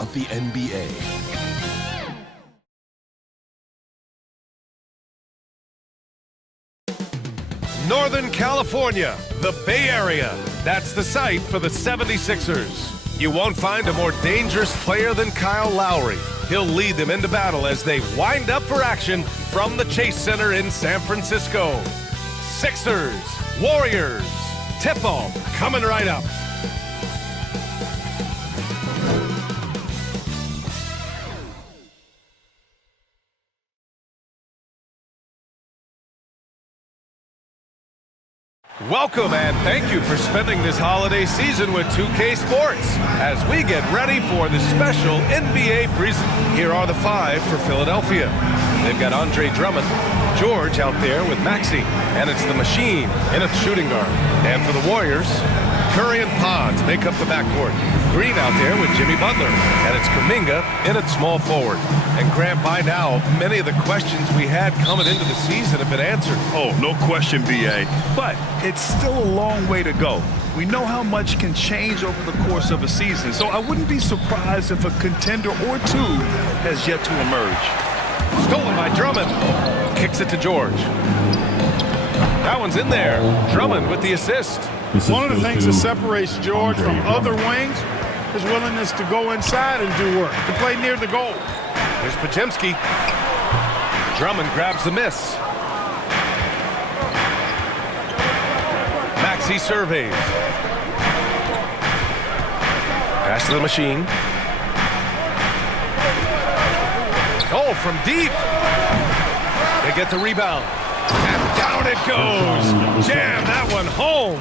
of the NBA. Northern California, the Bay Area. That's the site for the 76ers. You won't find a more dangerous player than Kyle Lowry. He'll lead them into battle as they wind up for action from the Chase Center in San Francisco. Sixers, Warriors, tip-off coming right up. Welcome and thank you for spending this holiday season with 2K Sports as we get ready for the special NBA preseason. Here are the five for Philadelphia. They've got Andre Drummond, George out there with Maxey, and it's the Machine in its shooting guard. And for the Warriors, Curry and Pons make up the backcourt. Green out there with Jimmy Butler, and it's Kuminga in at small forward. And Grant, by now, many of the questions we had coming into the season have been answered. Oh, no question, B.A. But it's still a long way to go. We know how much can change over the course of a season, so I wouldn't be surprised if a contender or two has yet to emerge. Stolen by Drummond. Kicks it to George. That one's in there. Drummond with the assist. One of the things that separates George from other wings is willingness to go inside and do work, to play near the goal. There's Podziemski. Drummond grabs the miss. Maxey surveys. Pass to the Machine. Oh, from deep. They get the rebound. And down it goes. Jam that one home.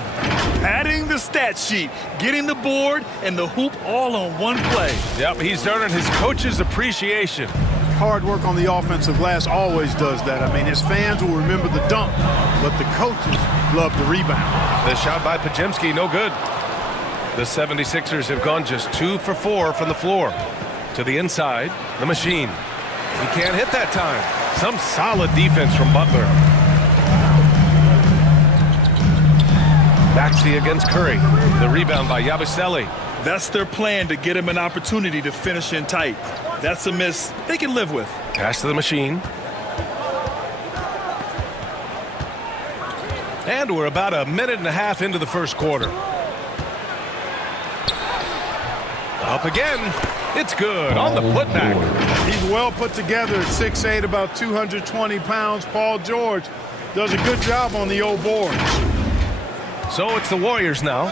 Adding the stat sheet, getting the board, and the hoop all on one play. Yep, he's earning his coach's appreciation. Hard work on the offensive glass always does that. I mean, his fans will remember the dunk, but the coaches love the rebound. The shot by Podziemski, no good. The 76ers have gone just 2 for 4 from the floor. To the inside, the Machine. He can't hit that time. Some solid defense from Butler. Maxey against Curry. The rebound by Yabusele. That's their plan, to get him an opportunity to finish in tight. That's a miss they can live with. Pass to the Machine. And we're about a minute and a half into the first quarter. Up again. It's good on the putback. He's well put together at 6'8", about 220 pounds. Paul George does a good job on the old boards. So it's the Warriors now.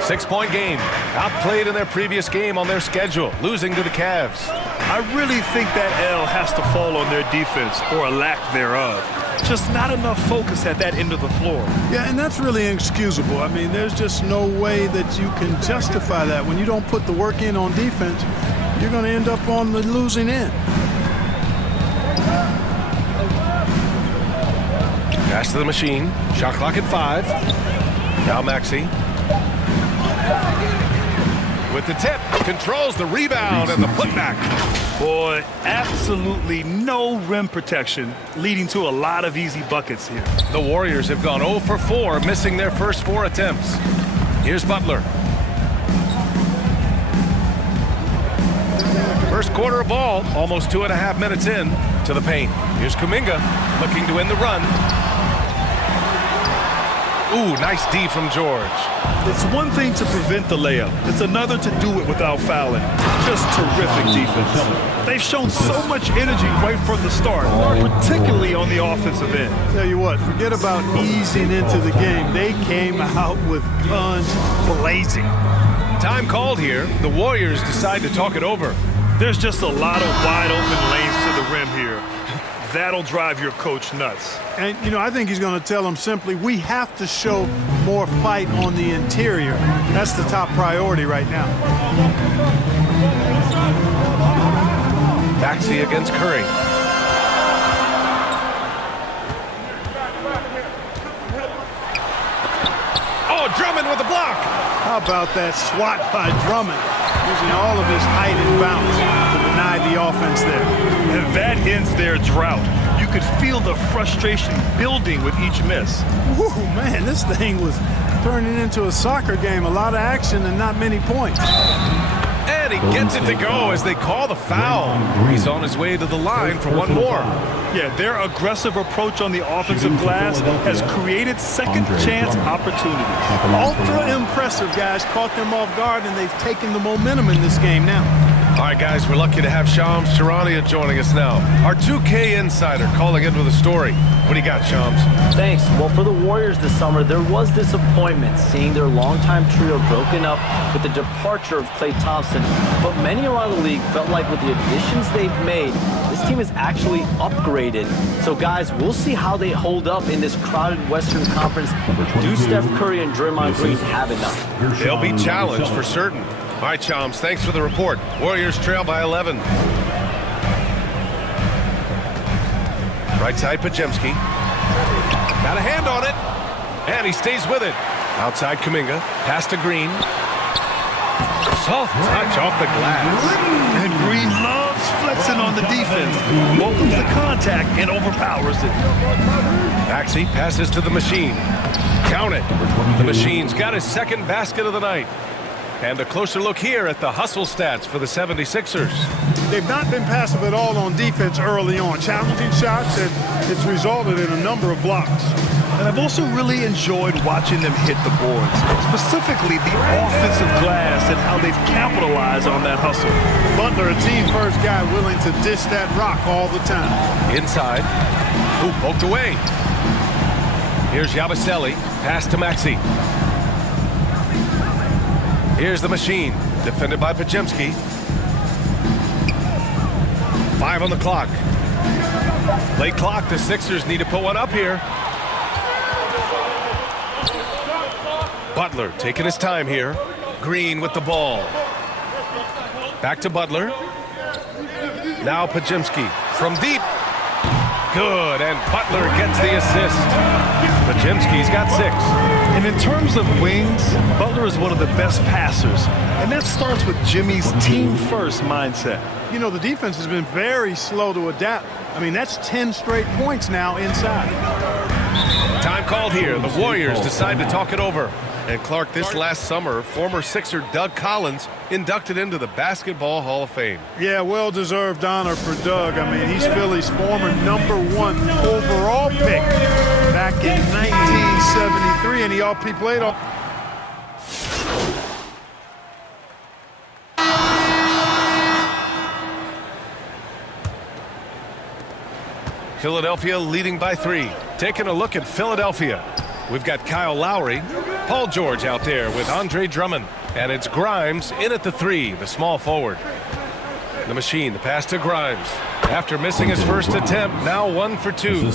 6-point game. Outplayed in their previous game on their schedule, losing to the Cavs. I really think that L has to fall on their defense, or a lack thereof. Just not enough focus at that end of the floor. Yeah, and that's really inexcusable. I mean, there's just no way that you can justify that. When you don't put the work in on defense, you're going to end up on the losing end. Pass to the Machine. Shot clock at 5. Now Maxey. With the tip, controls the rebound and the putback. Boy, absolutely no rim protection, leading to a lot of easy buckets here. The Warriors have gone 0 for 4, missing their first 4 attempts. Here's Butler. First quarter of ball, almost 2.5 minutes in to the paint. Here's Kuminga looking to end the run. Ooh, nice D from George. It's one thing to prevent the layup. It's another to do it without fouling. Just terrific defense. They've shown so much energy right from the start, particularly on the offensive end. Tell you what, forget about easing into the game. They came out with guns blazing. Time called here. The Warriors decide to talk it over. There's just a lot of wide open lanes to the rim here. That'll drive your coach nuts. And, you know, I think he's going to tell them simply, we have to show more fight on the interior. That's the top priority right now. Maxey against Curry. Oh, Drummond with the block. How about that swat by Drummond, using all of his height and bounce to deny the offense there. And that ends their drought. You could feel the frustration building with each miss. Woo, man, this thing was turning into a soccer game. A lot of action and not many points. And he gets it to go as they call the foul. He's on his way to the line for one more. Yeah, their aggressive approach on the offensive glass has created second chance opportunities. Ultra impressive, guys. Caught them off guard, and they've taken the momentum in this game now. All right, guys, we're lucky to have Shams Charania joining us now. Our 2K insider calling in with a story. What do you got, Shams? Thanks. Well, for the Warriors this summer, there was disappointment seeing their longtime trio broken up with the departure of Klay Thompson. But many around the league felt like with the additions they've made, this team is actually upgraded. So, guys, we'll see how they hold up in this crowded Western Conference. Do Steph Curry and Draymond Green have enough? They'll be challenged for certain. All right, Shams, thanks for the report. Warriors trail by 11. Right side, Podziemski. Got a hand on it. And he stays with it. Outside, Kuminga. Pass to Green. Soft touch off the glass. And Green loves flexing on the defense. Welcomes the contact and overpowers it. Maxey passes to the Machine. Count it. The Machine's got his second basket of the night. And a closer look here at the hustle stats for the 76ers. They've not been passive at all on defense early on. Challenging shots, and it's resulted in a number of blocks. And I've also really enjoyed watching them hit the boards, specifically the offensive glass and how they've capitalized on that hustle. Butler, a team-first guy, willing to dish that rock all the time. Inside. Ooh, poked away. Here's Yabusele. Pass to Maxey. Here's the Machine. Defended by Podziemski. 5 on the clock. Late clock. The Sixers need to put one up here. Butler taking his time here. Green with the ball. Back to Butler. Now Podziemski from deep. Good, and Butler gets the assist. Podziemski's got 6. And in terms of wings, Butler is one of the best passers. And that starts with Jimmy's team-first mindset. You know, the defense has been very slow to adapt. I mean, that's 10 straight points now inside. Time called here. The Warriors decide to talk it over. And Clark, this last summer, former Sixer Doug Collins inducted into the Basketball Hall of Fame. Yeah, well-deserved honor for Doug. I mean, he's Philly's former #1 overall pick back in 1973, and he played all. Philadelphia leading by 3. Taking a look at Philadelphia. We've got Kyle Lowry, Paul George out there with Andre Drummond. And it's Grimes in at the 3, the small forward. The Machine, the pass to Grimes. After missing his first attempt, now 1 for 2.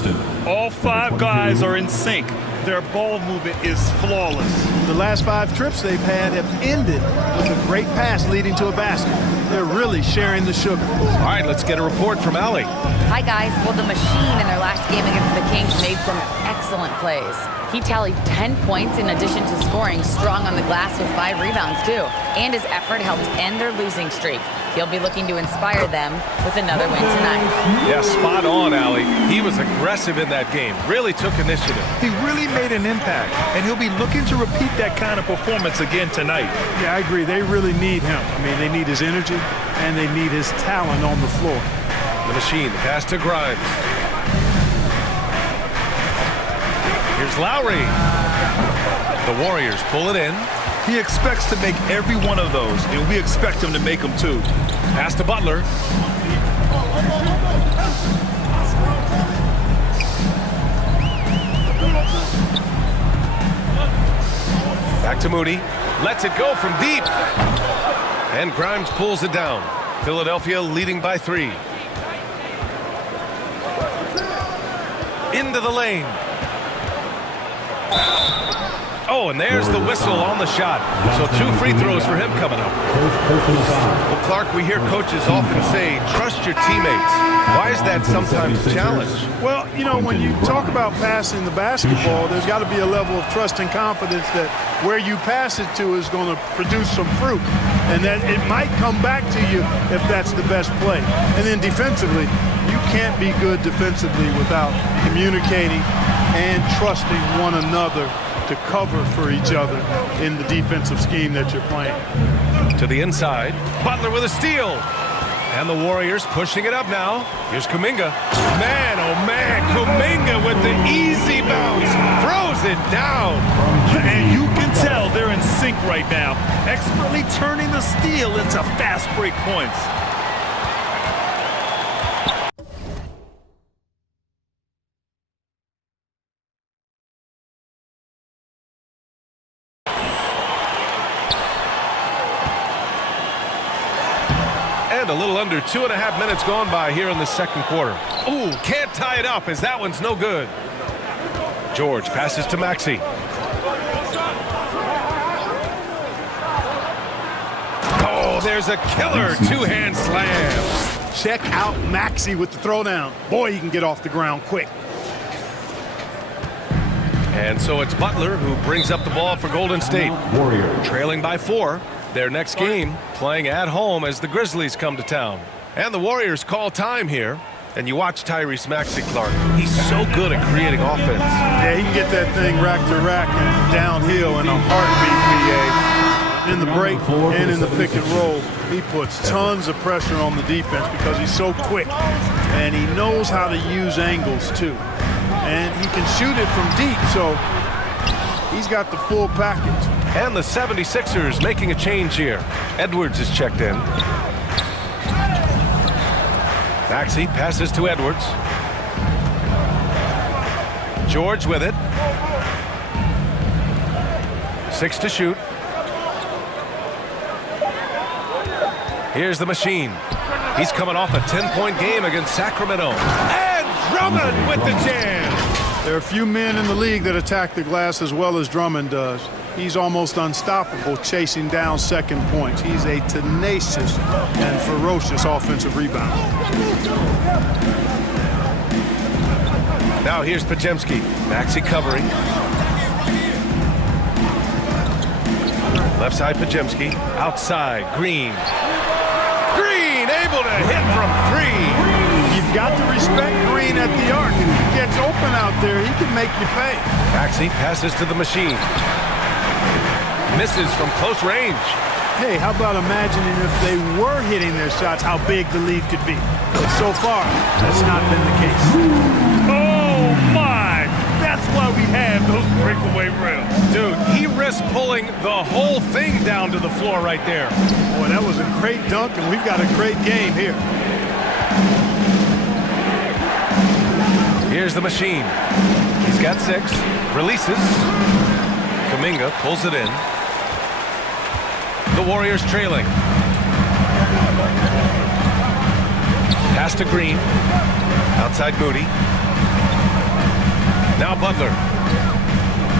All 5 guys are in sync. Their ball movement is flawless. The last 5 trips they've had have ended with a great pass leading to a basket. They're really sharing the sugar. All right, let's get a report from Allie. Hi, guys. Well, the Machine in their last game against the Kings made some excellent plays. He tallied 10 points in addition to scoring strong on the glass with 5 rebounds, too. And his effort helped end their losing streak. He'll be looking to inspire them with another win tonight. Yeah, spot on, Allie. He was aggressive in that game. Really took initiative. He really made an impact, and he'll be looking to repeat that kind of performance again tonight. Yeah, I agree. They really need him. I mean, they need his energy, and they need his talent on the floor. The Machine, the pass to Grimes. Here's Lowry. The Warriors pull it in. He expects to make every one of those, and we expect him to make them too. Pass to Butler. Back to Moody. Lets it go from deep. And Grimes pulls it down. Philadelphia leading by 3. Into the lane. Oh, and there's the whistle on the shot. So 2 free throws for him coming up. Well, Clark, we hear coaches often say, trust your teammates. Why is that sometimes a challenge? Well, you know, when you talk about passing the basketball, there's got to be a level of trust and confidence that where you pass it to is going to produce some fruit. And that it might come back to you if that's the best play. And then defensively, you can't be good defensively without communicating and trusting one another to cover for each other in the defensive scheme that you're playing. To the inside. Butler with a steal. And the Warriors pushing it up now. Here's Kuminga. Man, oh man, Kuminga with the easy bounce. Throws it down. And you can tell they're in sync right now. Expertly turning the steal into fast break points. And a little under 2.5 minutes gone by here in the second quarter. Ooh, can't tie it up as that one's no good. George passes to Maxey. Oh, there's a killer two-hand slam. Check out Maxey with the throwdown. Boy, he can get off the ground quick. And so it's Butler who brings up the ball for Golden State. Warriors. Trailing by 4. Their next game playing at home as the Grizzlies come to town. And the Warriors call time here. And you watch Tyrese Maxey, Clark. He's so good at creating offense. Yeah, he can get that thing rack to rack and downhill in a heartbeat, in the break and in the pick and roll. He puts tons of pressure on the defense because he's so quick. And he knows how to use angles, too. And he can shoot it from deep, so he's got the full package. And the 76ers making a change here. Edwards is checked in. Maxey passes to Edwards. George with it. 6 to shoot. Here's the machine. He's coming off a 10-point game against Sacramento. And Drummond with the jam. There are a few men in the league that attack the glass as well as Drummond does. He's almost unstoppable chasing down second points. He's a tenacious and ferocious offensive rebounder. Now here's Podziemski. Maxey covering. Left side Podziemski. Outside Green. Green able to hit from 3. You've got to respect Green at the arc. If he gets open out there, he can make you pay. Maxey passes to the machine. Misses from close range. Hey, how about imagining if they were hitting their shots, how big the lead could be? But so far, that's not been the case. Oh, my. That's why we have those breakaway rims. Dude, he risked pulling the whole thing down to the floor right there. Boy, that was a great dunk, and we've got a great game here. Here's the machine. He's got 6. Releases. Kuminga pulls it in. The Warriors trailing. Pass to Green. Outside Moody. Now Butler.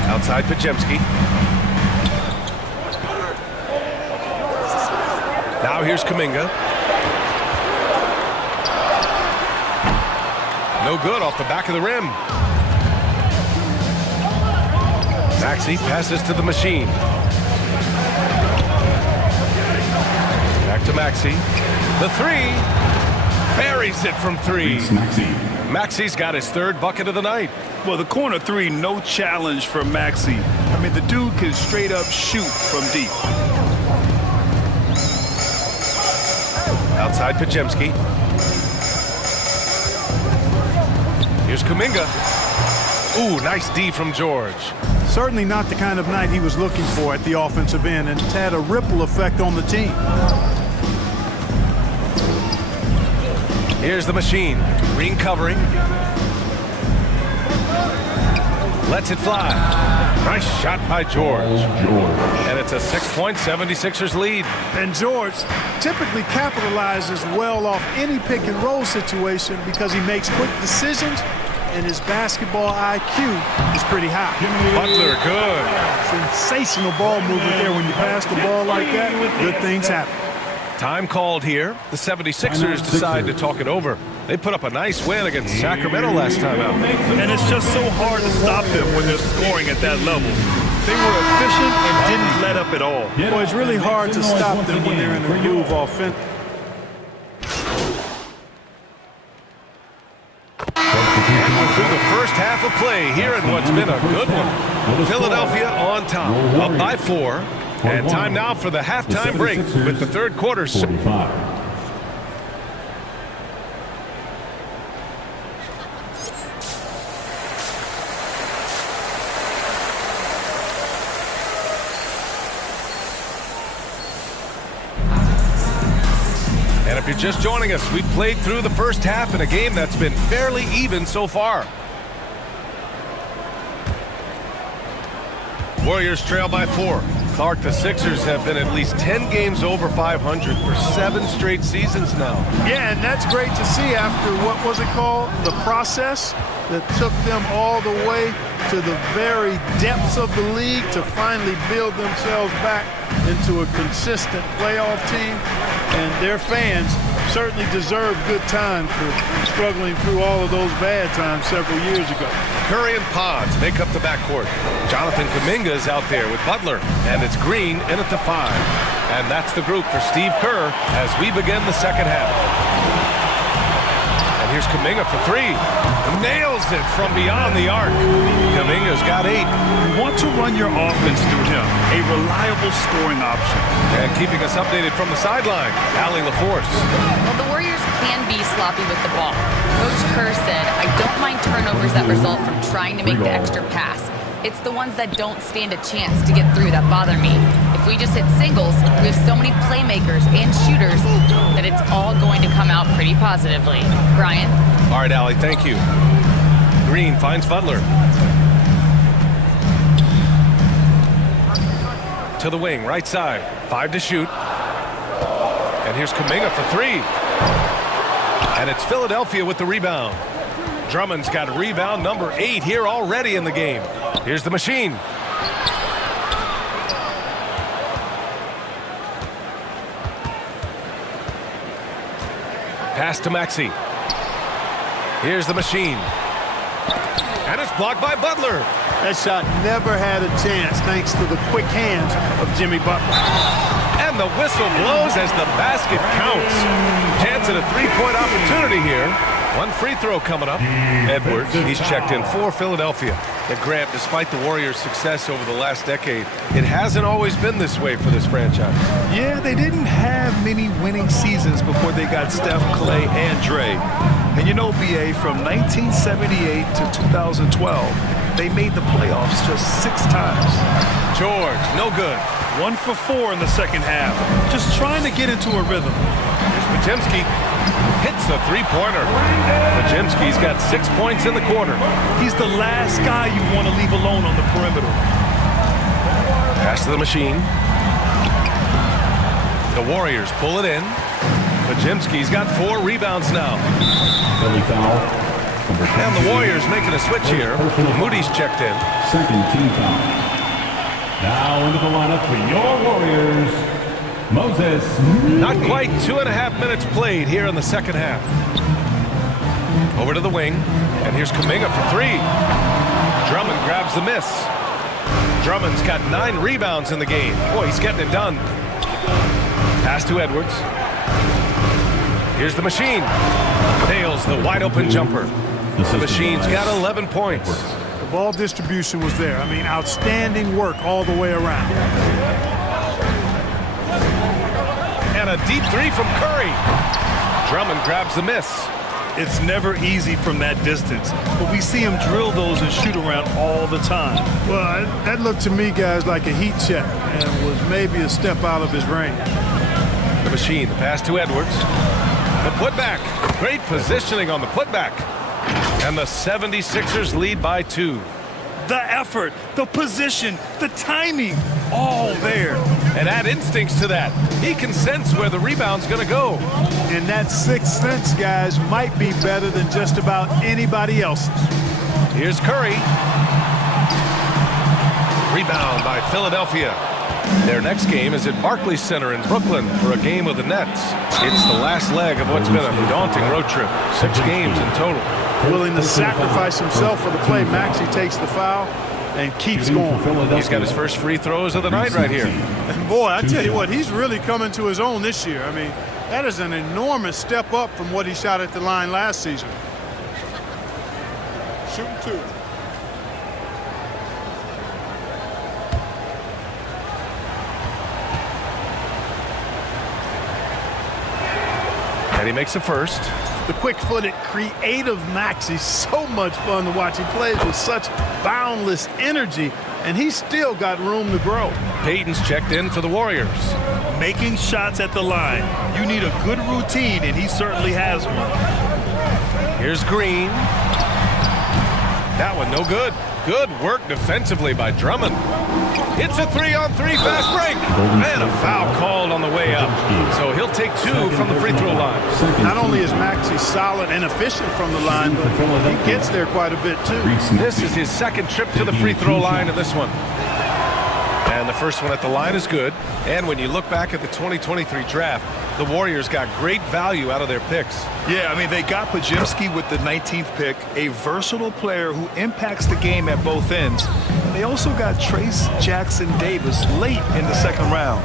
Outside Podziemski. Now here's Kuminga. No good off the back of the rim. Maxey passes to the machine. Back to Maxey. The 3. Buries it from 3. Maxey's got his 3rd bucket of the night. Well, the corner 3, no challenge for Maxey. I mean, the dude can straight up shoot from deep. Outside Podziemski. Here's Kuminga. Ooh, nice D from George. Certainly not the kind of night he was looking for at the offensive end, and it's had a ripple effect on the team. Here's the machine. Green covering. Lets it fly. Nice shot by George. And it's a 6-point 76ers lead. And George typically capitalizes well off any pick and roll situation because he makes quick decisions and his basketball IQ is pretty high. Butler, good. Sensational ball movement there. When you pass the ball like that, good things happen. Time called here. The 76ers decide to talk it over. They put up a nice win against Sacramento last time out. And it's just so hard to stop them when they're scoring at that level. They were efficient and didn't let up at all. Boy, it's really hard to stop them when they're in a groove offensively. Through the first first half of play here in what's been a good one. Philadelphia on top, up by 4. And time now for the halftime break with the third quarter. 45. And if you're just joining us, we've played through the first half in a game that's been fairly even so far. Warriors trail by 4. Clark, the Sixers have been at least 10 games over 500 for 7 straight seasons now. Yeah, and that's great to see after, what was it called? The process that took them all the way to the very depths of the league to finally build themselves back into a consistent playoff team. And their fans certainly deserve good time for struggling through all of those bad times several years ago. Curry and Pods make up the backcourt. Jonathan Kuminga is out there with Butler, and it's Green in at the 5. And that's the group for Steve Kerr as we begin the second half. And here's Kuminga for 3. Nails it from beyond the arc. Kuminga's got 8. You want to run your offense through him, a reliable scoring option. And keeping us updated from the sideline, Allie LaForce. Well, the Warriors can be sloppy with the ball. Coach Kerr said, I don't mind turnovers that result from trying to make the extra pass. It's the ones that don't stand a chance to get through that bother me. If we just hit singles, we have so many playmakers and shooters that it's all going to come out pretty positively. Brian? All right, Allie, thank you. Green finds Butler. To the wing, right side. 5 to shoot. And here's Kuminga for 3. And it's Philadelphia with the rebound. Drummond's got rebound number 8 here already in the game. Here's the machine. Pass to Maxey. Here's the machine. And it's blocked by Butler. That shot never had a chance thanks to the quick hands of Jimmy Butler. And the whistle blows as the basket counts. Chance at a 3-point opportunity here. 1 free throw coming up. Edwards, he's checked in for Philadelphia. And Grant, despite the Warriors' success over the last decade, it hasn't always been this way for this franchise. Yeah, they didn't have many winning seasons before they got Steph, Clay, and Dre. And you know, BA, from 1978 to 2012, they made the playoffs just 6 times. George, no good. 1 for 4 in the second half. Just trying to get into a rhythm. Here's Podziemski. Hits a 3-pointer. Podziemski's got 6 points in the quarter. He's the last guy you want to leave alone on the perimeter. Pass to the machine. The Warriors pull it in. Podziemski's got 4 rebounds now. Philly foul. And the Warriors making a switch here. Moody's checked in. Second team foul. Now into the lineup for your Warriors, Moses. Not quite 2.5 minutes played here in the second half. Over to the wing. And here's Kuminga for 3. Drummond grabs the miss. Drummond's got 9 rebounds in the game. Boy, he's getting it done. Pass to Edwards. Here's the machine. Nails the wide open jumper. The machine's got 11 points. The ball distribution was there. I mean, outstanding work all the way around. And a deep 3 from Curry. Drummond grabs the miss. It's never easy from that distance, but we see him drill those and shoot around all the time. Well, that looked to me, guys, like a heat check and was maybe a step out of his range. The machine, the pass to Edwards. The putback. Great positioning on the putback. And the 76ers lead by 2. The effort, the position, the timing, all there. And add instincts to that. He can sense where the rebound's going to go. And that 6th sense, guys, might be better than just about anybody else's. Here's Curry. Rebound by Philadelphia. Their next game is at Barclays Center in Brooklyn for a game of the Nets. It's the last leg of what's been a daunting road trip. 6 games in total. Willing to sacrifice himself for the play. Maxey takes the foul and keeps going. He's got his first free throws of the night right here. And boy, I tell you what, he's really coming to his own this year. I mean, that is an enormous step up from what he shot at the line last season. shooting 2. And he makes the first. The quick-footed, creative Max, he's so much fun to watch. He plays with such boundless energy, and he's still got room to grow. Payton's checked in for the Warriors. Making shots at the line. You need a good routine, and he certainly has one. Here's Green. That one no good. Good work defensively by Drummond. It's a 3-on-3 fast break. And a foul called on the way up. So he'll take 2 from the free throw line. Not only is Maxey solid and efficient from the line, but he gets there quite a bit too. This is his second trip to the free throw line in this one. And the first one at the line is good. And when you look back at the 2023 draft, the Warriors got great value out of their picks. Yeah, I mean, they got Podziemski with the 19th pick, a versatile player who impacts the game at both ends. They also got Trace Jackson Davis late in the second round.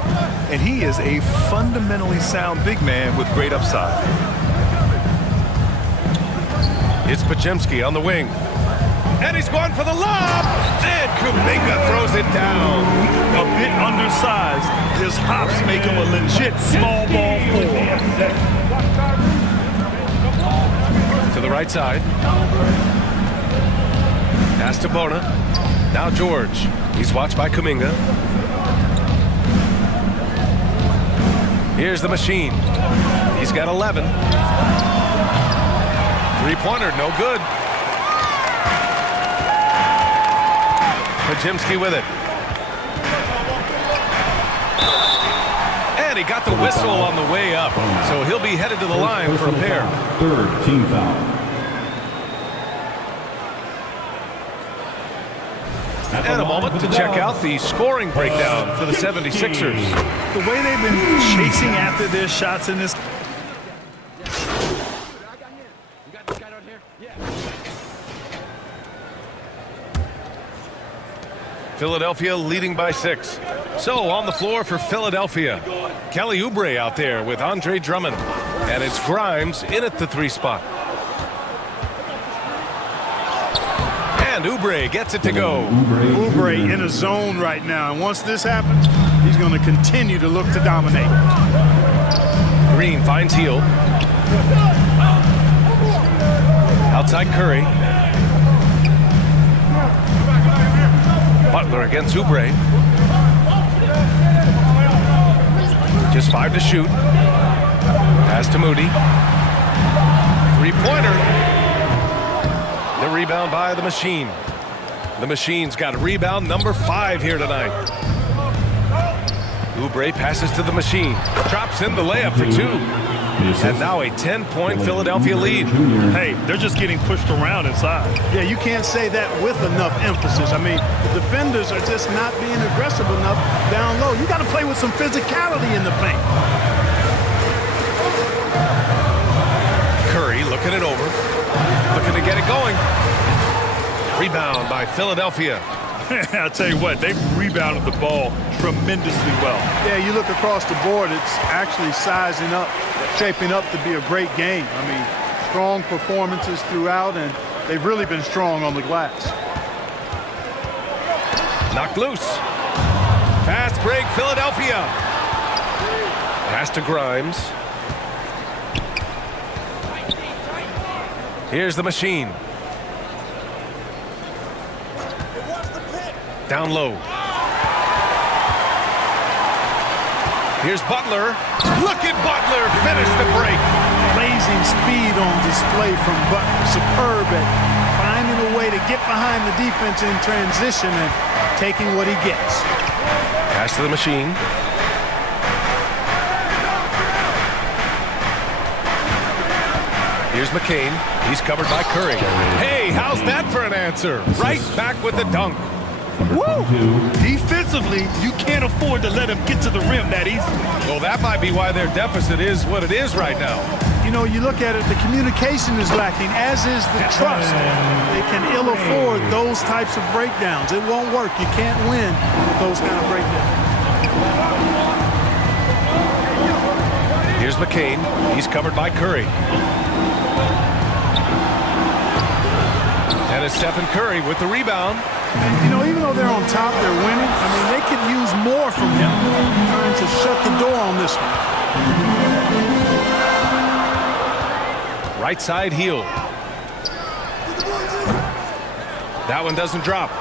And he is a fundamentally sound big man with great upside. It's Podziemski on the wing. And he's going for the lob. And Kuminga throws it down. A bit undersized, his hops make him a legit small ball four. To the right side. Pass to Bona. Now George. He's watched by Kuminga. Here's the machine. He's got 11. Three-pointer, no good. Podziemski with it. And he got the whistle on the way up. So he'll be headed to the line for a pair. Third team foul. And a moment to check out the scoring breakdown for the 76ers. The way they've been chasing after their shots in this. Philadelphia leading by 6. So on the floor for Philadelphia, Kelly Oubre out there with Andre Drummond. And it's Grimes in at the 3 spot. And Oubre gets it to go. Oubre in a zone right now, and once this happens, he's going to continue to look to dominate. Green finds Hield. Outside Curry. Butler against Oubre. Just 5 to shoot. Pass to Moody. Three-pointer. The rebound by the Machine. The Machine's got rebound number 5 here tonight. Oubre passes to the Machine. Drops in the layup for 2. And now a 10-point Philadelphia lead. Hey, they're just getting pushed around inside. Yeah, you can't say that with enough emphasis. I mean, the defenders are just not being aggressive enough down low. You got to play with some physicality in the paint. Curry looking it over. Looking to get it going. Rebound by Philadelphia. I'll tell you what, they've rebounded the ball tremendously well. Yeah, you look across the board, it's actually sizing up, shaping up to be a great game. I mean, strong performances throughout, and they've really been strong on the glass. Knocked loose. Fast break, Philadelphia. Pass to Grimes. Here's the Machine. Down low. Here's Butler. Look at Butler finish the break. Blazing speed on display from Butler. Superb at finding a way to get behind the defense in transition and taking what he gets. Pass to the Machine. Here's McCain. He's covered by Curry. Hey, how's that for an answer? Right back with the dunk. Woo! Defensively, you can't afford to let him get to the rim that easy. Well, that might be why their deficit is what it is right now. You know, you look at it, the communication is lacking, as is the trust. They can ill afford those types of breakdowns. It won't work. You can't win with those kind of breakdowns. Here's McCain. He's covered by Curry. And And it's Stephen Curry with the rebound. And, you know, even though they're on top, they're winning. I mean, they could use more from him. Trying to shut the door on this one. Right side heel. That one doesn't drop.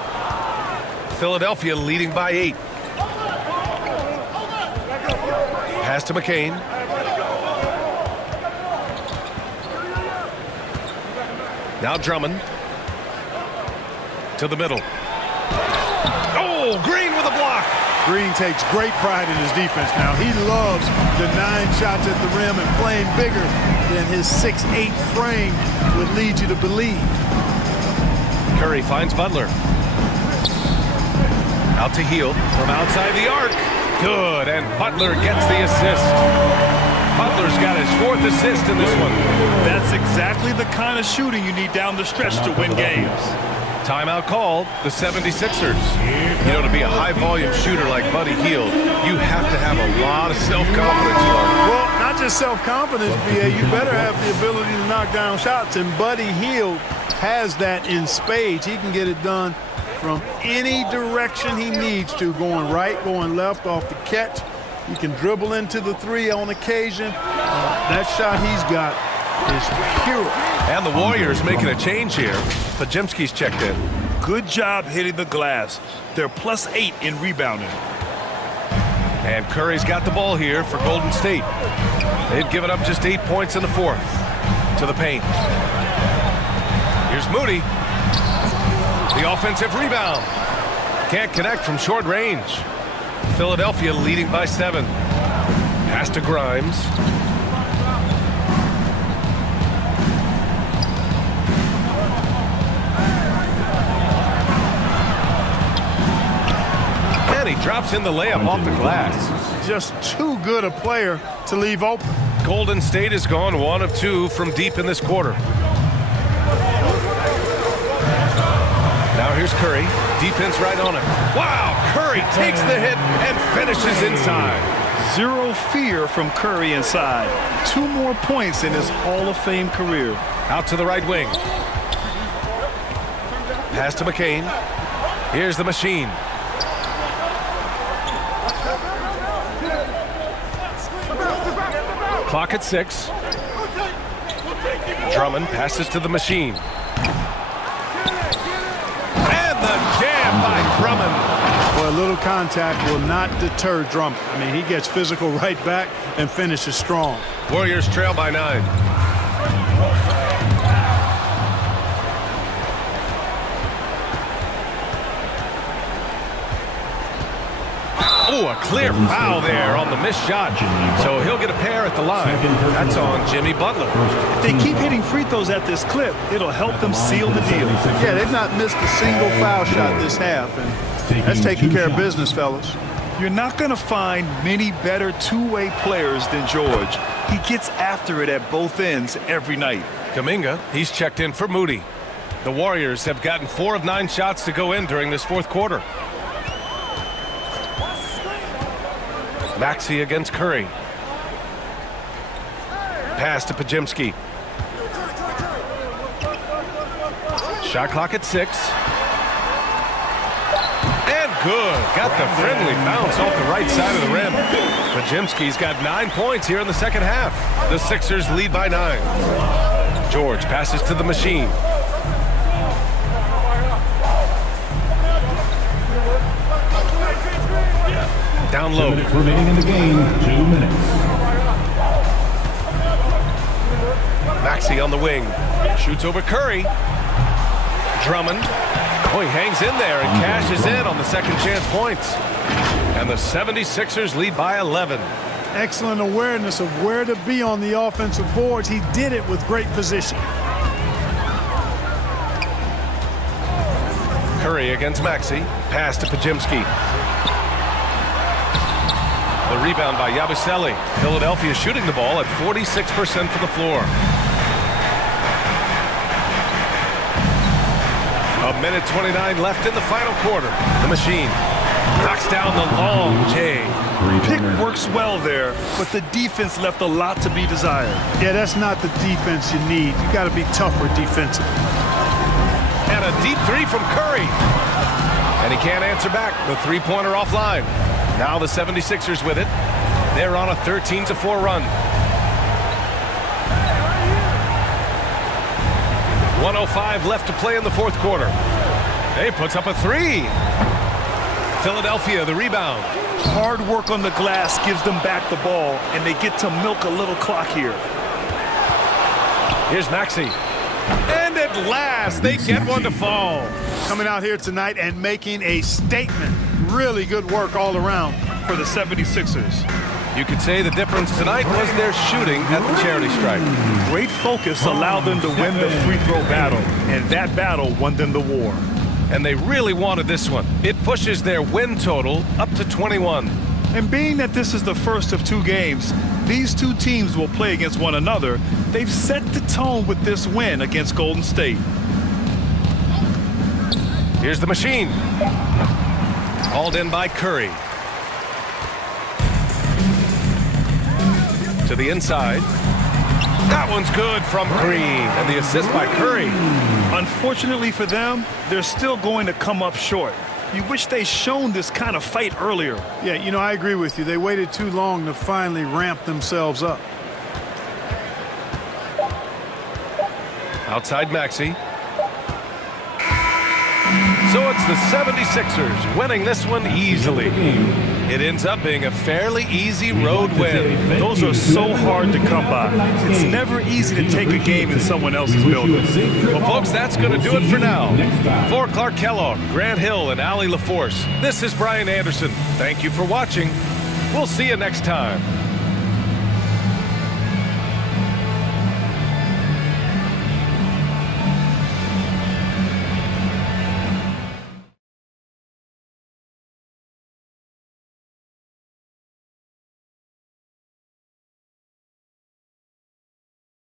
Philadelphia leading by 8. Pass to McCain. Now Drummond. To the middle. Oh, Green with a block. Green takes great pride in his defense now. He loves the 9 shots at the rim and playing bigger than his 6'8" frame would lead you to believe. Curry finds Butler. Out to Hield from outside the arc. Good, and Butler gets the assist. Butler's got his 4th assist in this one. That's exactly the kind of shooting you need down the stretch to win games. Timeout called, the 76ers. You know, to be a high-volume shooter like Buddy Hield, you have to have a lot of self-confidence. Well, not just self-confidence, BA. You better have the ability to knock down shots, and Buddy Hield has that in spades. He can get it done from any direction he needs to, going right, going left off the catch. He can dribble into the 3 on occasion. That shot he's got is pure. And the Warriors making a change here. Podziemski's checked in. Good job hitting the glass. They're +8 in rebounding. And Curry's got the ball here for Golden State. They've given up just 8 points in the 4th. To the paint. Here's Moody. The offensive rebound. Can't connect from short range. Philadelphia leading by 7. Pass to Grimes. And he drops in the layup off the glass. Just too good a player to leave open. Golden State has gone 1 of 2 from deep in this quarter. Now here's Curry. Defense right on him. Wow, Curry takes the hit and finishes inside. Zero fear from Curry inside. 2 more points in his Hall of Fame career. Out to the right wing. Pass to McCain. Here's the machine. Clock at 6. Drummond passes to the machine. And the jam by Drummond. Boy, a little contact will not deter Drummond. I mean, he gets physical right back and finishes strong. Warriors trail by 9. Oh, a clear foul there on the missed shot. So he'll get a pair at the line. That's on Jimmy Butler. If they keep hitting free throws at this clip, it'll help them seal the deal. Yeah, they've not missed a single foul shot this half, and that's taking care of business, fellas. You're not going to find many better two-way players than George. He gets after it at both ends every night. Kuminga, he's checked in for Moody. The Warriors have gotten 4 of 9 shots to go in during this 4th quarter. Maxey against Curry. Pass to Podziemski. Shot clock at 6. And good. Got the friendly bounce off the right side of the rim. Podziemski's got 9 points here in the second half. The Sixers lead by 9. George passes to the machine. Down low. 2 minutes remaining in the game. 2 minutes. Maxey on the wing. Shoots over Curry. Drummond. Oh, he hangs in there and cashes in on the second chance points. And the 76ers lead by 11. Excellent awareness of where to be on the offensive boards. He did it with great position. Curry against Maxey. Pass to Podziemski. The rebound by Yabusele. Philadelphia shooting the ball at 46% from the floor. A minute 29 left in the final quarter. The machine knocks down the long J. Pick works well there, but the defense left a lot to be desired. Yeah, that's not the defense you need. You got to be tougher defensively. And a deep three from Curry. And he can't answer back. The three-pointer offline. Now the 76ers with it. They're on a 13-4 run. 1:05 left to play in the fourth quarter. He puts up a three. Philadelphia, the rebound. Hard work on the glass gives them back the ball, and they get to milk a little clock here. Here's Maxey. And at last, they get one to fall. Coming out here tonight and making a statement. Really good work all around For the 76ers. You could say the difference tonight was their shooting at the charity stripe. Great focus allowed them to win the free throw battle, and that battle won them the war. And they really wanted this one. It pushes their win total up to 21. And being that this is the first of two games, these two teams will play against one another. They've set the tone with this win against Golden State. Here's the machine. Hauled in by Curry. To the inside. That one's good from Green. And the assist by Curry. Unfortunately for them, they're still going to come up short. You wish they'd shown this kind of fight earlier. Yeah, you know, I agree with you. They waited too long to finally ramp themselves up. Outside Maxey. So it's the 76ers winning this one easily. It ends up being a fairly easy road win. Those are so hard to come by. It's never easy to take a game in someone else's building. Well, folks, that's going to do it for now. For Clark Kellogg, Grant Hill, and Allie LaForce, this is Brian Anderson. Thank you for watching. We'll see you next time.